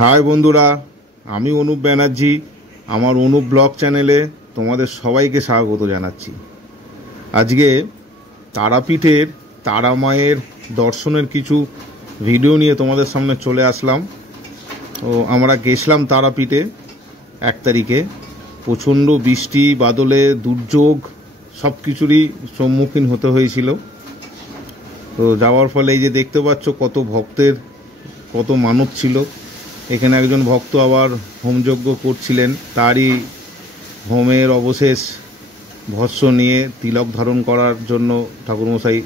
High বন্ধুরা, আমি অনুপ ব্যানার্জি। আমার অনুপ ব্লগ চ্যানেলে তোমাদের সবাইকে স্বাগত জানাচ্ছি। আজকে তারাপীঠের তারা মায়ের দর্শনের কিছু ভিডিও নিয়ে তোমাদের সামনে চলে আসলাম। ও আমরা গেছিলাম তারাপীঠে 1 তারিখে। প্রচণ্ড বৃষ্টি বাদলে দুর্যোগ সব কিছুরই সম্মুখীন হতে হয়েছিল। তো যাওয়ার ফলে এই যে দেখতে পাচ্ছ কত ভক্তের কত মানত ছিল। এখানে একজন ভক্ত আবার হোমযজ্ঞ করছিলেন, তারই হোমের অবশেষ ভস্য নিয়ে তিলক ধারণ করার জন্য ঠাকুরমশাই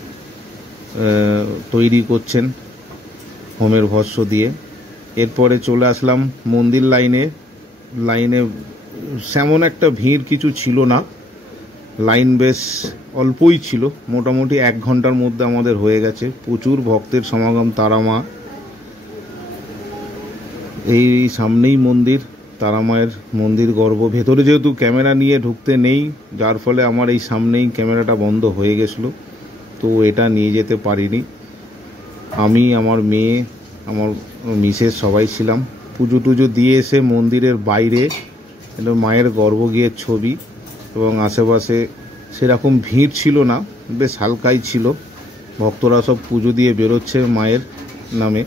তৈরি করছেন হোমের ভস্য দিয়ে। এরপরে চলে আসলাম মন্দির লাইনে সেমন একটা ভিড় কিছু ছিল না, লাইন বেশ অল্পই ছিল, মোটামুটি 1 ঘন্টার মধ্যে আমাদের হয়ে গেছে। প্রচুর ভক্তের সমাগম তারা মা। এই সামনেই মন্দির, তারা মায়ের মন্দির গর্ভ। ভেতরে যেহেতু ক্যামেরা নিয়ে ঢুকতে নেই, যার ফলে আমার এই সামনেই ক্যামেরাটা বন্ধ হয়ে গেছিলো, তো এটা নিয়ে যেতে পারিনি। আমি, আমার মেয়ে, আমার মিসেস সবাই ছিলাম। পুজো টুজো দিয়ে এসে মন্দিরের বাইরে এটা মায়ের গর্ভগৃহের ছবি, এবং আশেপাশে সেরকম ভিড় ছিল না, বেশ হালকাই ছিল। ভক্তরা সব পুজো দিয়ে বেরোচ্ছে মায়ের নামে।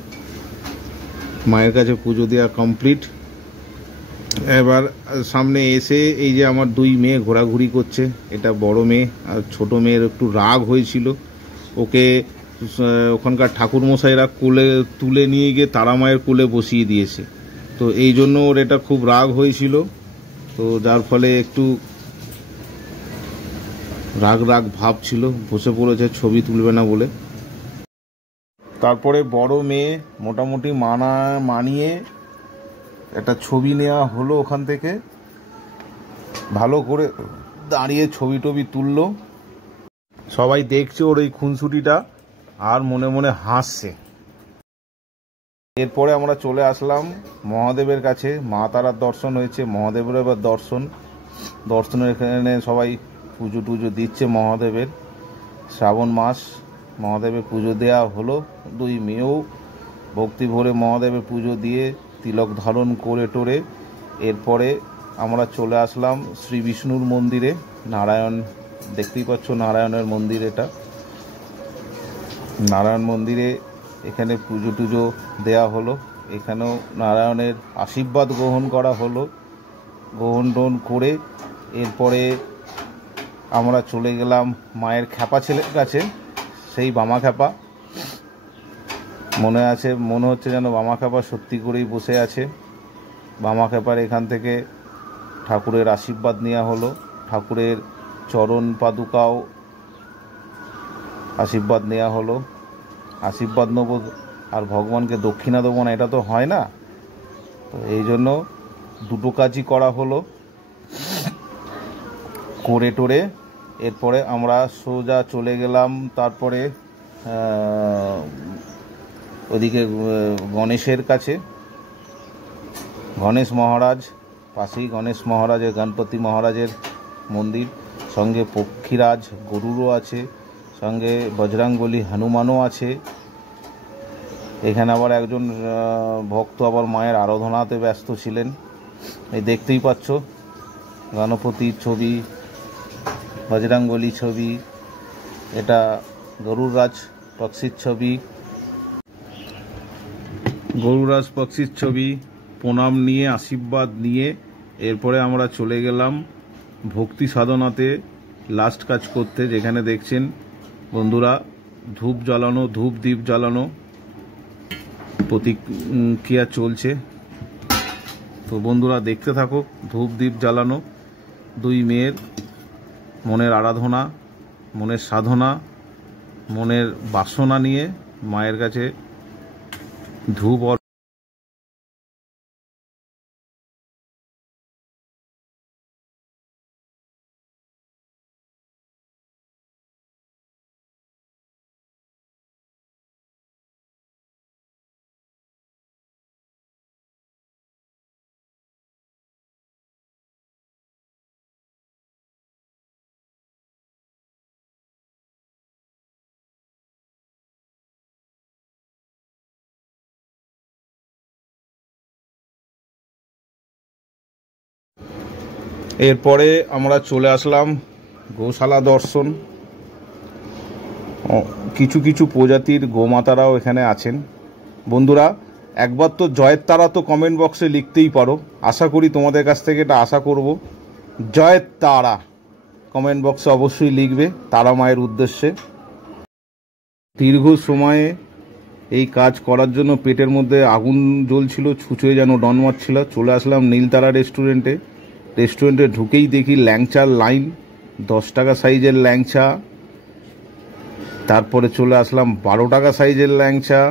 মায়ের কাছে পুজো দেওয়া কমপ্লিট। এবার সামনে এসে এই যে আমার 2 মেয়ে ঘোরাঘুরি করছে। এটা বড় মেয়ে, আর ছোট মেয়ের একটু রাগ হয়েছিল। ওকে ওখানকার ঠাকুরমশাইরা কোলে তুলে নিয়ে গিয়ে তারা মায়ের কোলে বসিয়ে দিয়েছে, তো এই জন্য ওর এটা খুব রাগ হয়েছিল। তো যার ফলে একটু রাগ ভাব ছিল, বসে পড়েছে ছবি তুলবে না বলে। তারপরে বড় মেয়ে মোটামুটি মানিয়ে একটা ছবি নেওয়া হলো। ওখান থেকে ভালো করে দাঁড়িয়ে ছবি টবি তুললো। সবাই দেখছে ওর এই খুনসুটিটা আর মনে মনে হাসছে। এরপরে আমরা চলে আসলাম মহাদেবের কাছে। মা তারার দর্শন হয়েছে, মহাদেবের এবার দর্শনের এখানে সবাই পুজো টুজো দিচ্ছে মহাদেবের। শ্রাবণ মাস, মহাদেবের পুজো দেওয়া হলো। 2 মেয়েও ভক্তি ভরে মহাদেবের পুজো দিয়ে তিলক ধারণ করে টোরে এরপরে আমরা চলে আসলাম শ্রী বিষ্ণুর মন্দিরে। নারায়ণ, দেখতেই পাচ্ছ নারায়ণের মন্দির এটা। নারায়ণ মন্দিরে এখানে পুজো টুজো দেওয়া হলো। এখানেও নারায়ণের আশীর্বাদ গ্রহণ করা হলো। গ্রহণ টোহণ করে এরপরে আমরা চলে গেলাম মায়ের খ্যাপা ছেলের কাছে। সেই বামা খ্যাপা মনে হচ্ছে যেন বামা খ্যাপা সত্যি করেই বসে আছে। বামা খ্যাপার এখান থেকে ঠাকুরের আশীর্বাদ নেওয়া হলো। ঠাকুরের চরণ পাদুকাও আশীর্বাদ নেওয়া হলো। আশীর্বাদ নেব আর ভগবানকে দক্ষিণা দেবো না, এটা তো হয় না। তো এই জন্য দুটো কাজই করা হলো করে টোরে। এরপরে আমরা সোজা চলে গেলাম তারপরে ওদিকে গণেশের কাছে। গণেশ মহারাজ পাশেই, গণেশ মহারাজের, গণপতি মহারাজের মন্দির। সঙ্গে পক্ষীরাজ গরুরও আছে, সঙ্গে বজরংবলী হনুমানও আছে। এখানে আবার একজন ভক্ত আবার মায়ের আরাধনাতে ব্যস্ত ছিলেন। এই দেখতেই পাচ্ছ গণপতির ছবি, বজরংবলী ছবি, এটা গরুরাজ পক্ষীর ছবি। গরুরাজ পক্ষীর ছবি প্রণাম নিয়ে, আশীর্বাদ নিয়ে এরপরে আমরা চলে গেলাম ভক্তি সাধনাতে লাস্ট কাজ করতে। যেখানে দেখছেন বন্ধুরা ধূপ দীপ জ্বালানো প্রতিক্রিয়া চলছে। তো বন্ধুরা দেখতে থাকো ধূপ দীপ জ্বালানো। 2 মেয়ের মনের আরাধনা, মনের সাধনা, মনের বাসনা নিয়ে মায়ের কাছে ধূপ এরপরে আমরা চলে আসলাম গোশালা দর্শন। কিছু কিছু প্রজাতির গোমাতারাও এখানে আছেন। বন্ধুরা, একবার তো জয়ের তারা তো কমেন্ট বক্সে লিখতেই পারো। আশা করি তোমাদের কাছ থেকে এটা আশা করব। জয়ের তারা কমেন্ট বক্সে অবশ্যই লিখবে তারা মায়ের উদ্দেশ্যে। দীর্ঘ সময়ে এই কাজ করার জন্য পেটের মধ্যে আগুন জ্বলছিল, ছুঁচোয় যেন ডন মারছিল। চলে আসলাম নীলতারা রেস্টুরেন্টে ঢুকেই দেখি ল্যাংচার লাইন, 10 টাকা সাইজের ল্যাংচা। তারপরে চলে আসলাম 12 টাকা সাইজের ল্যাংচা।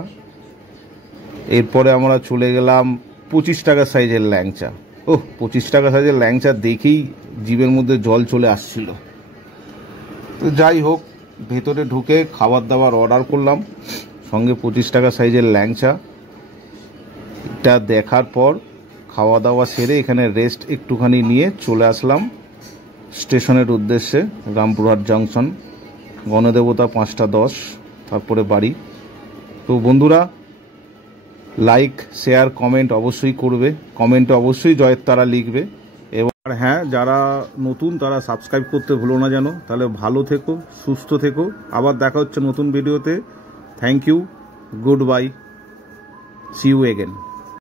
এরপরে আমরা চলে গেলাম 25 টাকা সাইজের ল্যাংচা। 25 টাকা সাইজের ল্যাংচা দেখেই জিভের মধ্যে জল চলে আসছিল। তো যাই হোক, ভেতরে ঢুকে খাবার দাবার অর্ডার করলাম, সঙ্গে 25 টাকা সাইজের ল্যাংচা। এটা দেখার পর খাওয়া দাওয়া সেরে এখানে রেস্ট একটুখানি নিয়ে চলে আসলাম স্টেশনের উদ্দেশ্যে, রামপুরহাট জাংশন। গণদেবতা 5টা 10, তারপরে বাড়ি। তো বন্ধুরা, লাইক শেয়ার কমেন্ট অবশ্যই করবে, কমেন্টে অবশ্যই জয়ের তারা লিখবে। এবার হ্যাঁ, যারা নতুন তারা সাবস্ক্রাইব করতে ভুলো না যেন। তাহলে ভালো থেকো, সুস্থ থেকো, আবার দেখা হচ্ছে নতুন ভিডিওতে। Thank you, goodbye, see you again.